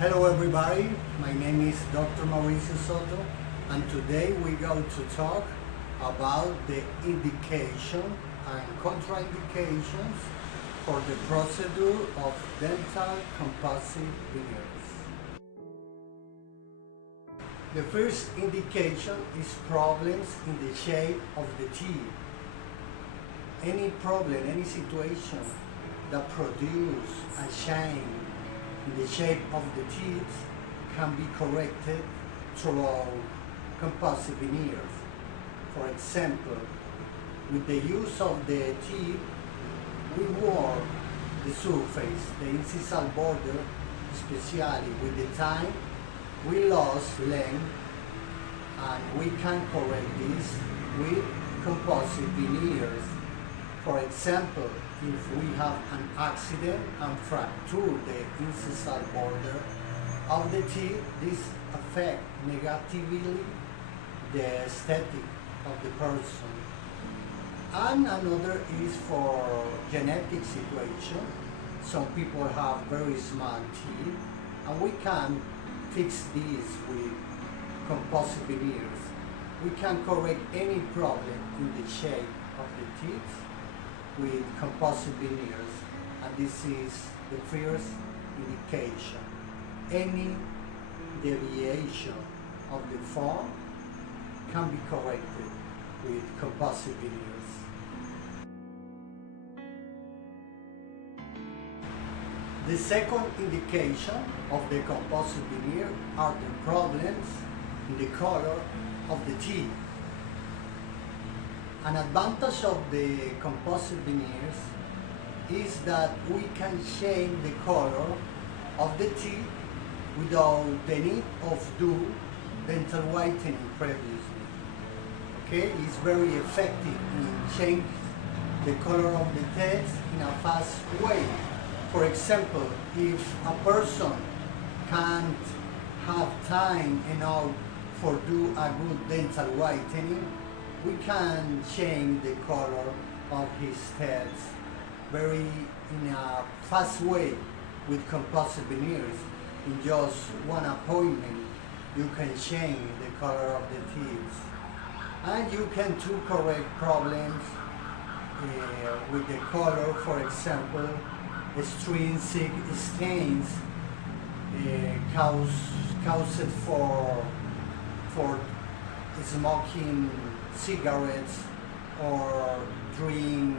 Hello everybody, my name is Dr. Mauricio Soto, and today we're going to talk about the indication and contraindications for the procedure of dental composite veneers. The first indication is problems in the shape of the teeth. Any problem, any situation that produce a shine in the shape of the teeth can be corrected through composite veneers. For example, with the use of the teeth, we work the surface, the incisal border, especially with the time we lost length, and we can correct this with composite veneers. For example, if we have an accident and fracture the incisal border of the teeth, this affects negatively the aesthetic of the person. And another is for genetic situation. Some people have very small teeth, and we can fix this with composite veneers. We can correct any problem in the shape of the teeth with composite veneers, and this is the first indication. Any deviation of the form can be corrected with composite veneers. The second indication of the composite veneer are the problems in the color of the teeth. An advantage of the composite veneers is that we can change the color of the teeth without the need of do dental whitening previously. Okay, it's very effective in changing the color of the teeth in a fast way. For example, if a person can't have time enough for do a good dental whitening, we can change the color of his teeth very in a fast way with composite veneers. In just one appointment, you can change the color of the teeth. And you can too correct problems with the color, for example, extrinsic stains caused for smoking cigarettes or drink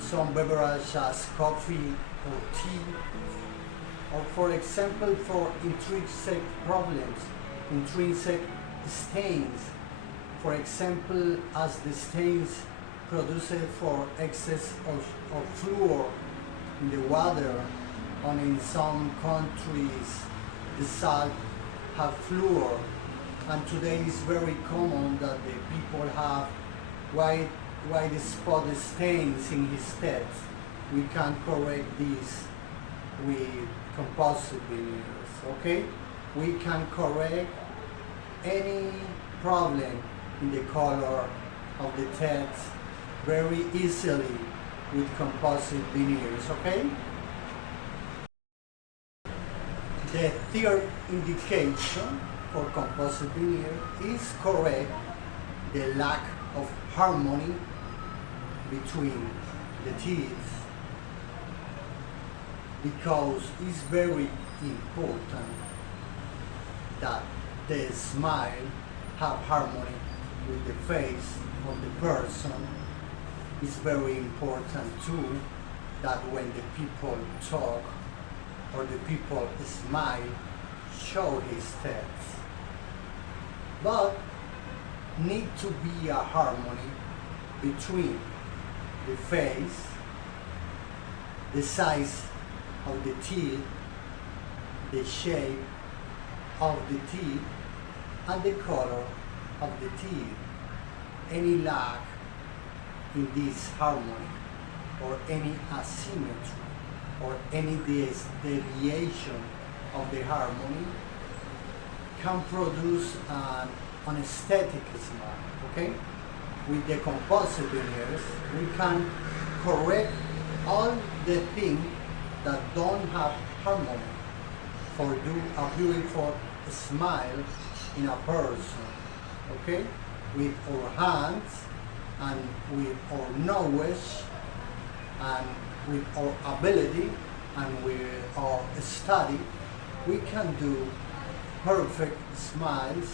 some beverage as coffee or tea, or for example for intrinsic problems, intrinsic stains, for example as the stains produced for excess of fluor in the water, and in some countries the salt have fluor. And today it's very common that the people have white spot stains in his teeth. We can correct this with composite veneers, okay? We can correct any problem in the color of the teeth very easily with composite veneers, okay? The third indication for composite veneer is correct the lack of harmony between the teeth, because it's very important that the smile have harmony with the face of the person. It's very important too that when the people talk or the people smile, show his teeth. But need to be a harmony between the face, the size of the teeth, the shape of the teeth, and the color of the teeth. Any lack in this harmony, or any asymmetry, or any deviation of the harmony can produce an unaesthetic smile, okay? With the composite veneers, we can correct all the things that don't have harmony. for do a beautiful smile in a person, okay? With our hands and with our knowledge and with our ability and with our study, we can do perfect smiles,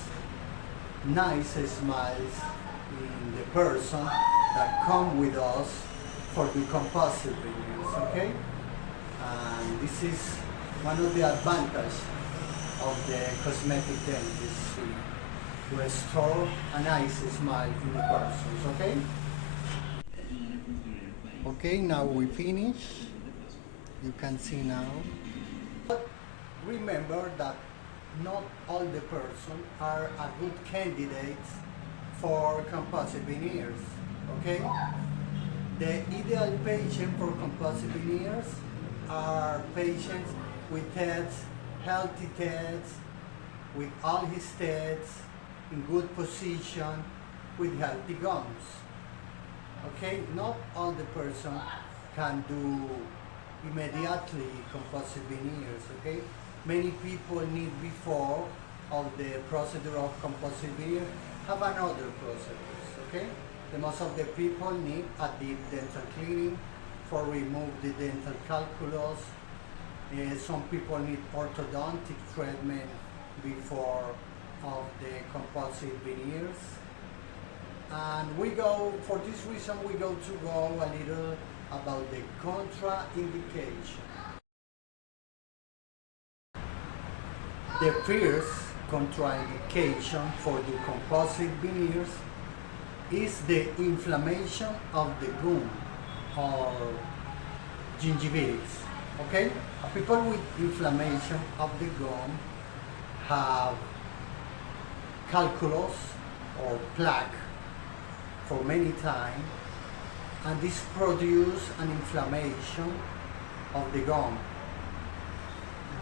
nice smiles in the person that come with us for the composite veneers, okay? And this is one of the advantages of the cosmetic dentistry, to restore a nice smile in the persons, okay? Okay, now we finish. You can see now. But remember that not all the persons are a good candidate for composite veneers, okay? The ideal patient for composite veneers are patients with teeth, healthy teeth, with all his teeth in good position, with healthy gums. Okay, not all the person can do immediately composite veneers, okay? Many people need before of the procedure of composite veneer have another procedures, okay? The most of the people need a deep dental cleaning for remove the dental calculus. Some people need orthodontic treatment before of the composite veneers. And for this reason, we go a little about the contraindication. The first contraindication for the composite veneers is the inflammation of the gum or gingivitis, okay? People with inflammation of the gum have calculus or plaque for many times, and this produces an inflammation of the gum.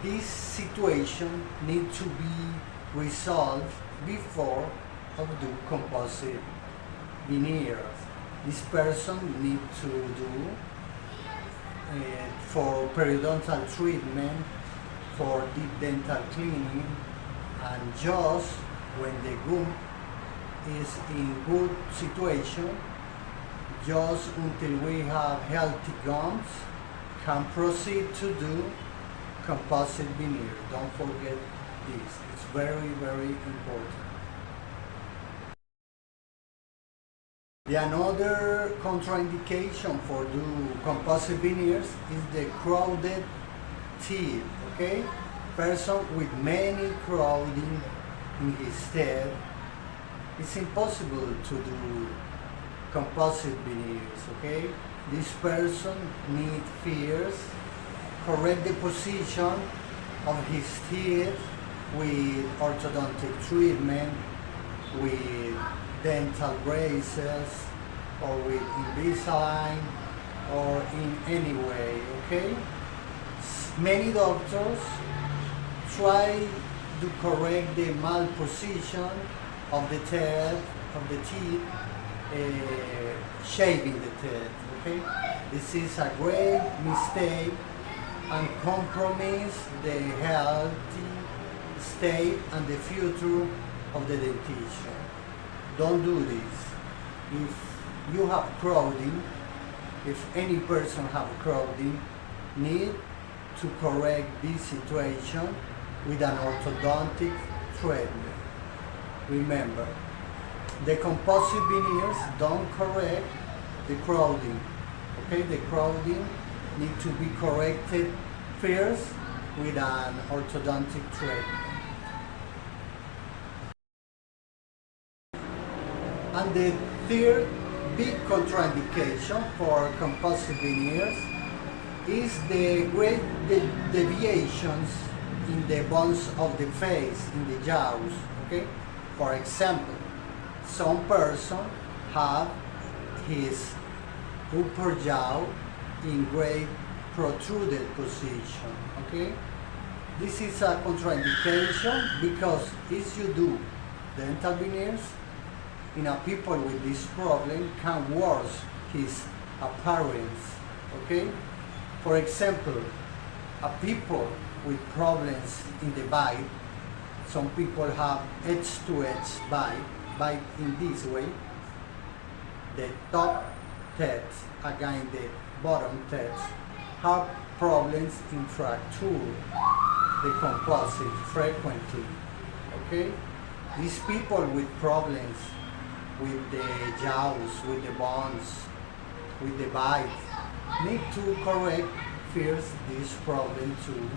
This situation needs to be resolved before of the composite veneers. This person needs to do for periodontal treatment, for deep dental cleaning, and just when the gum is in good situation, just until we have healthy gums, can proceed to do composite veneer. Don't forget this. It's very, very important. Another contraindication for do composite veneers is the crowded teeth, okay? Person with many crowding in his teeth, it's impossible to do composite veneers, okay? This person needs first correct the position of his teeth with orthodontic treatment, with dental braces, or with Invisalign, or in any way, okay? Many doctors try to correct the malposition of the teeth, shaving the teeth, okay? This is a great mistake and compromise the healthy state and the future of the dentition. Don't do this. If you have crowding, if any person have crowding, need to correct this situation with an orthodontic treatment. Remember, the composite veneers don't correct the crowding. Okay, the crowding need to be corrected first with an orthodontic treatment. And the third big contraindication for composite veneers is the great deviations in the bones of the face, in the jaws, okay? For example, some person have his upper jaw in great protruded position, okay? This is a contraindication because if you do dental veneers in a people with this problem can worsen his appearance, okay? For example, a people with problems in the bite. Some people have edge-to-edge bite in this way. The top teeth against the bottom teeth have problems in fracture the composite frequently. Okay? These people with problems with the jaws, with the bones, with the bite, need to correct first this problem too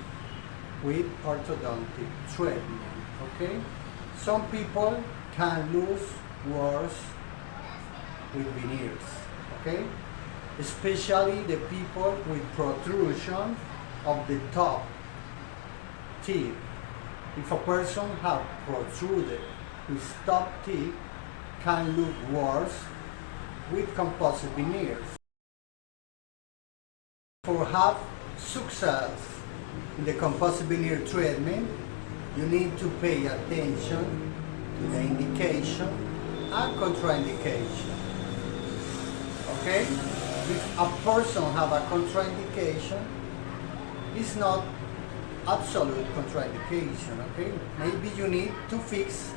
with orthodontic treatment. Okay? Some people can lose worse with veneers. Okay? Especially the people with protrusion of the top teeth. If a person has protruded his top teeth, can look worse with composite veneers. For have success in the composite veneer treatment, you need to pay attention to the indication and contraindication. Okay? If a person have a contraindication, it's not absolute contraindication. Okay? Maybe you need to fix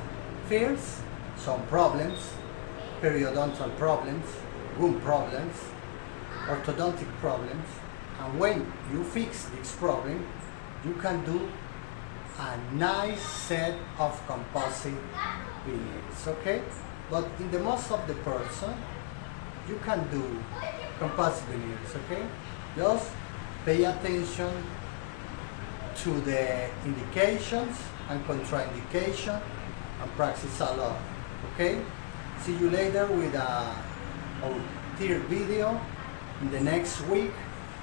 first some problems, periodontal problems, gum problems, orthodontic problems, and when you fix this problem, you can do a nice set of composite veneers. Okay? But in the most of the person, you can do composite veneers. Okay? Just pay attention to the indications and contraindication and practice a lot. Okay? See you later with a third video in the next week.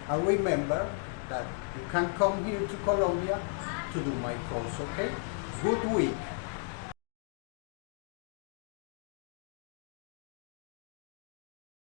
And remember that you can come here to Colombia to do my course. Okay? Good week.